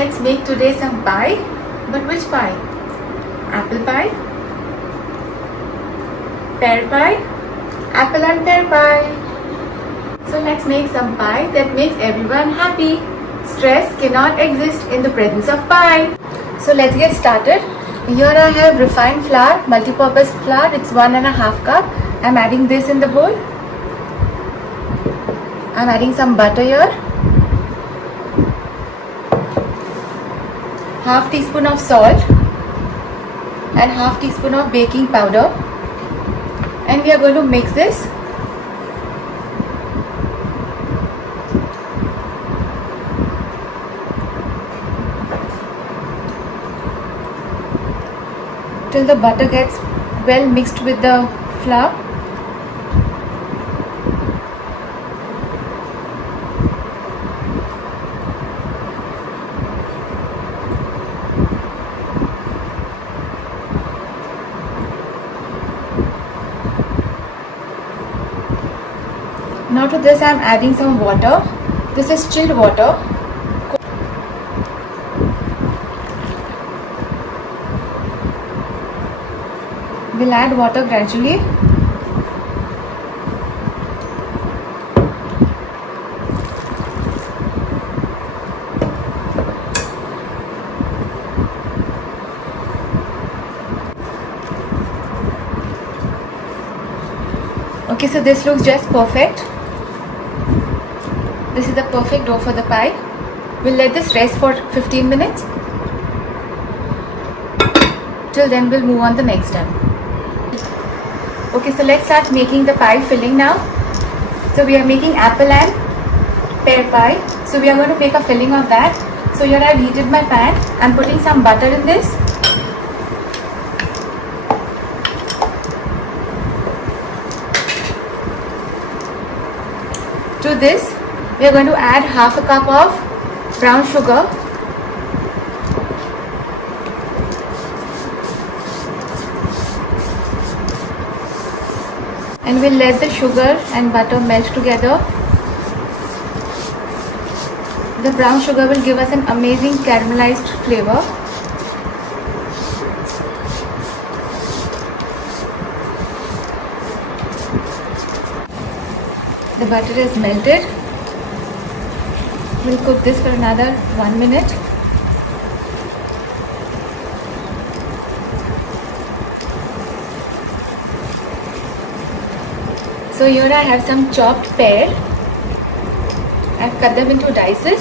let's make today some pie. But which pie? Apple pie? Pear pie? Apple and pear pie. So let's make some pie that makes everyone happy. Stress cannot exist in the presence of pie. So let's get started. Here I have refined flour, multi-purpose flour. It's 1.5 cup. I'm adding this in the bowl. I'm adding some butter here. Half teaspoon of salt and half teaspoon of baking powder, and we are going to mix this. Till the butter gets well mixed with the flour. Now to this I am adding some water. This is chilled water. We'll add water gradually. Okay, so this looks just perfect. This is the perfect dough for the pie. We'll let this rest for 15 minutes. Till then we'll move on to the next step. Okay, so let's start making the pie filling now. So we are making apple and pear pie. So we are going to make a filling of that. So here I've heated my pan. I'm putting some butter in this. To this we are going to add half a cup of brown sugar. And we'll let the sugar and butter melt together. The brown sugar will give us an amazing caramelized flavor. The butter is melted. We'll cook this for another 1 minute. So here I have some chopped pear. I've cut them into dices,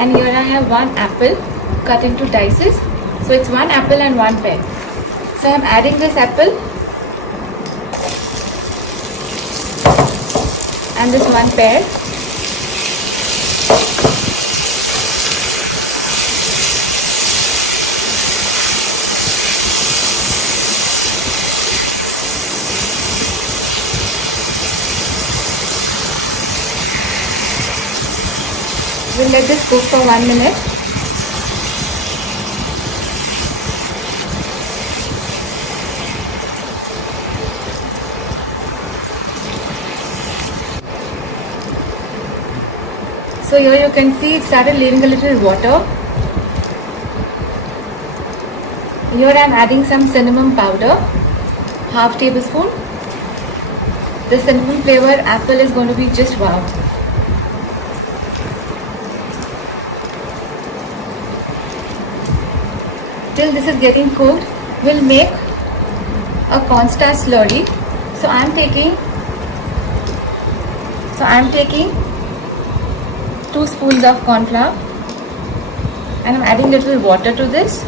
and here I have one apple cut into dices. So it's one apple and one pear. So I'm adding this apple and this one pear. We'll let this cook for 1 minute. So here you can see it started leaving a little water. Here I am adding some cinnamon powder, half tablespoon. The cinnamon flavored apple is going to be just wow. Till this is getting cooked, we'll make a cornstarch slurry. So I'm taking 2 spoons of corn flour, and I'm adding little water to this.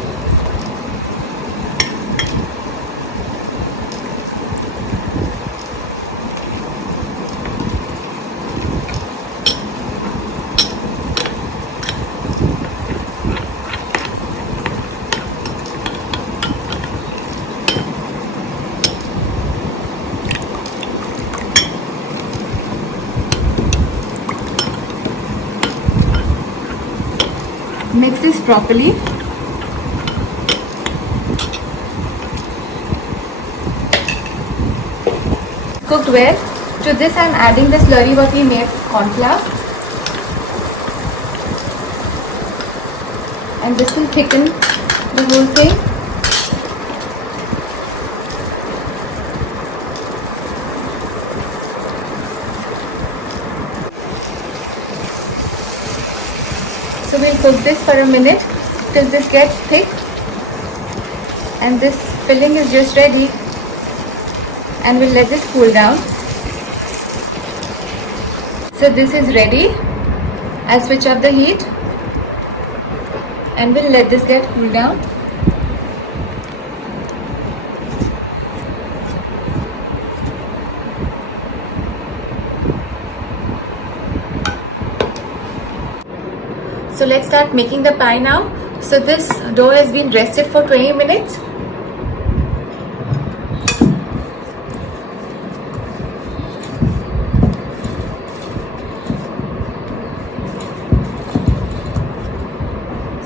Mix this properly. Cooked well. To this I am adding the slurry what we made corn flour. and this will thicken the whole thing. So we'll cook this for a minute till this gets thick, and this filling is just ready, and we'll let this cool down. So this is ready. I'll switch off the heat and we'll let this get cool down. So let's start making the pie now. So this dough has been rested for 20 minutes.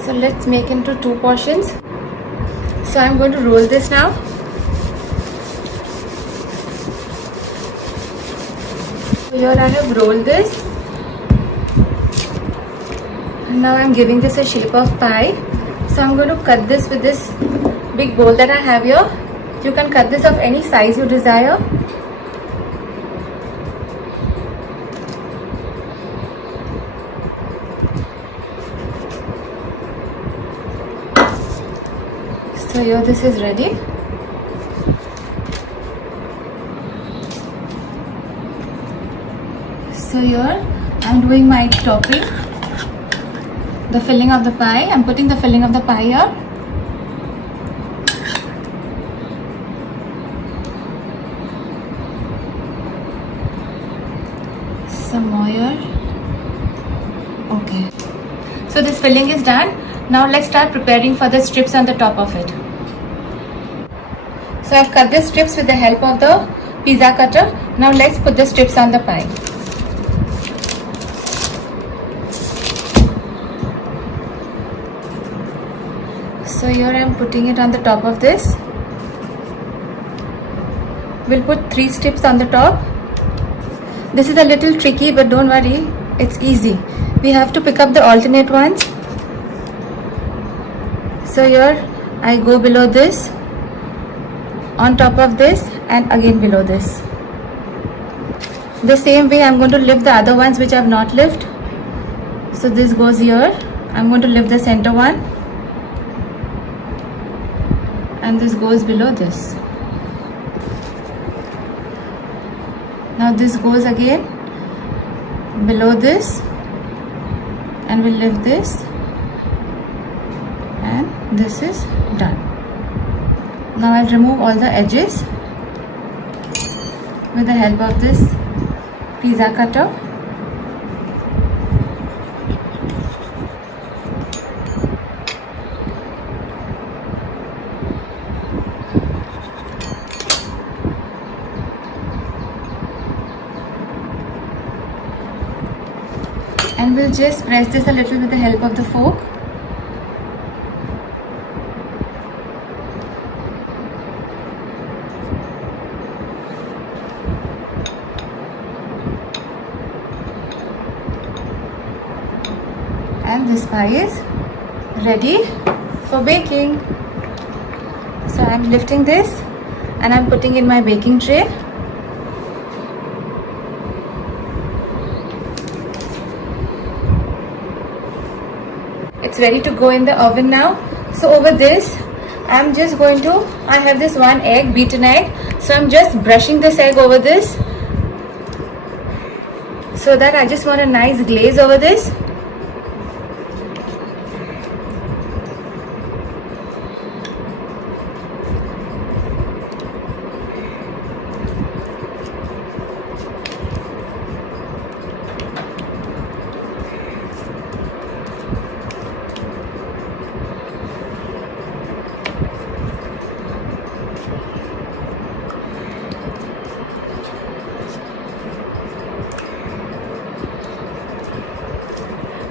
So let's make into 2 portions. So I'm going to roll this now. So here I have rolled this. And now I'm giving this a shape of pie. So I'm going to cut this with this big bowl that I have here. You can cut this of any size you desire. So here this is ready. So here I'm doing my topping, the filling of the pie. I'm putting the filling of the pie here. Some more here. Okay. So this filling is done. Now let's start preparing for the strips on the top of it. So I've cut the strips with the help of the pizza cutter. Now let's put the strips on the pie. So here I am putting it on the top of this. We'll put 3 strips on the top. This is a little tricky, but don't worry, it's easy. We have to pick up the alternate ones. So here I go below this, on top of this, and again below this. The same way I'm going to lift the other ones which I have not lifted. So this goes here. I'm going to lift the center one, and this goes below this. Now this goes again below this, and we'll lift this, and this is done. Now I'll remove all the edges with the help of this pizza cutter. And we'll just press this a little with the help of the fork. And this pie is ready for baking. So I'm lifting this and I'm putting in my baking tray. It's ready to go in the oven now. So over this I'm just going to, I have this 1 egg, beaten egg. So I'm just brushing this egg over this, so that I just want a nice glaze over this.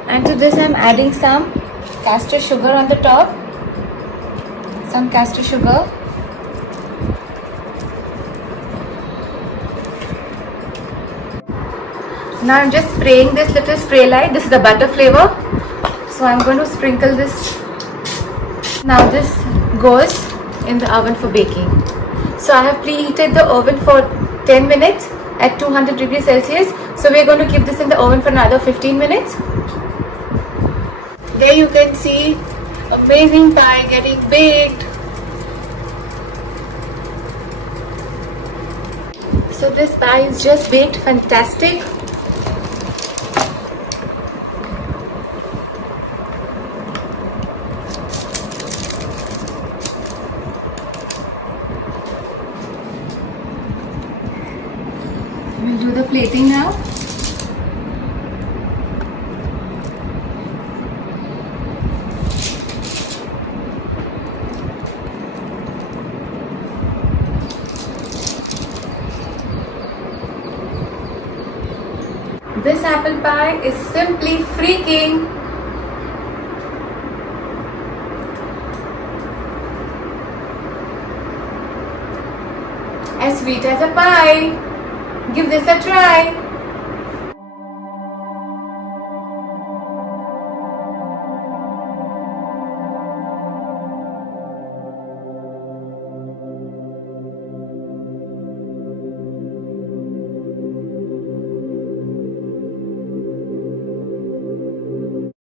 And to this I'm adding some castor sugar on the top. Some castor sugar. Now I'm just spraying this little spray light. This is the butter flavor. So I'm going to sprinkle this Now this goes in the oven for baking. So I have preheated the oven for 10 minutes at 200 degrees Celsius. So we are going to keep this in the oven for another 15 minutes. There you can see amazing pie getting baked. So this pie is just baked fantastic. We'll do the plating now. This apple pie is simply freaking. As sweet as a pie. Give this a try.